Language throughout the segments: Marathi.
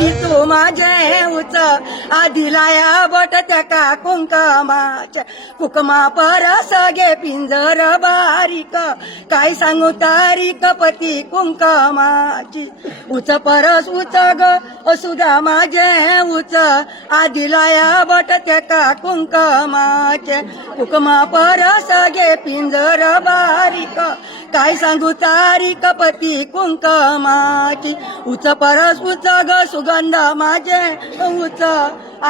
बाई तू माझे उच आदिलाया बोट त्याका कुंकमाचे कुकमा परस गे पिंजर बारीक काय सांगू तारीक पती कुंकमाची उच परस उच ग असुदा माझे उच आदिलाया बोट त्याका कुंकमाचे कुकमा परस गे पिंजर बारीक काय सांगू तारीक पती कुंकमाची उच परस उच ग सुगंध माझे उच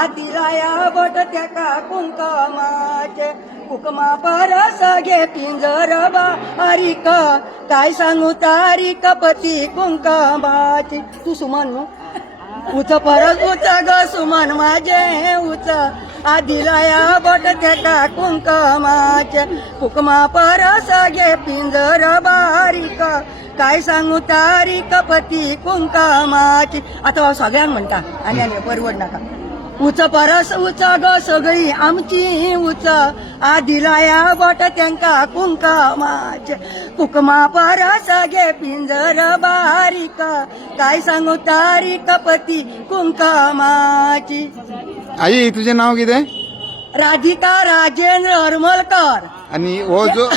आदिलाया बोट त्याका कुंकमाचे कुकमा परस गे पिंजर बारीक काय सांगू तारीक पती कुंकमाची तू सुमन उच परस उच ग सुमन माझे उच आदिलाया बोट त्याका कुंकमाचे कुकमा परस गे पिंजर बारीक काय सांगू तारीक पती कुंकमाची आता सगळ्यांक म्हणटा आणि परवड नाका उच परस उच ग सगळी आमची उच आदिलाया बोट त्यांका कुंकमाचे कुकमा परस गे पिंजर बारीक काय सांगू तारीक पती कुंकमाची. आई तुझे नाव कितें? राधिका राजेंद्र हरमलकर. आणि हो जो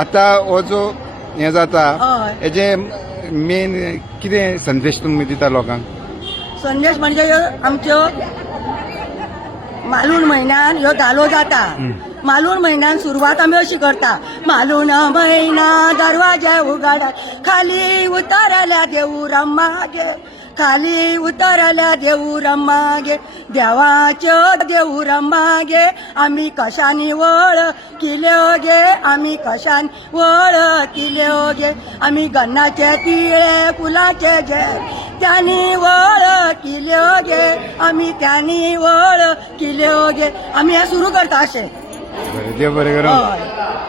आता हो जो हे जाता हय. हेजे मेन कितें संदेश तुमी दिता लोकांक? संदेश म्हणजे ह्यो आमच्यो मालून म्हयन्यान ह्यो धालो जाता. मालून म्हयन्यान सुरवात आमी अशी करता मालून महिना दरवाजे उगाडा खाली उतरल्या देऊरा मागे खाली उतरल्या देऊरा मागे देवाच्यो देऊरा मागे आम्ही कशानी वळ किल्यो गे आम्ही कशानी वळ किल्यो गे आम्ही गन्नाचे तिळे फुलाचे जे त्यांनी वळ किल्यो गे आम्ही त्यांनी वळ किल्यो गे आम्ही हे सुरू करता असे. देव बरें करूं. हय.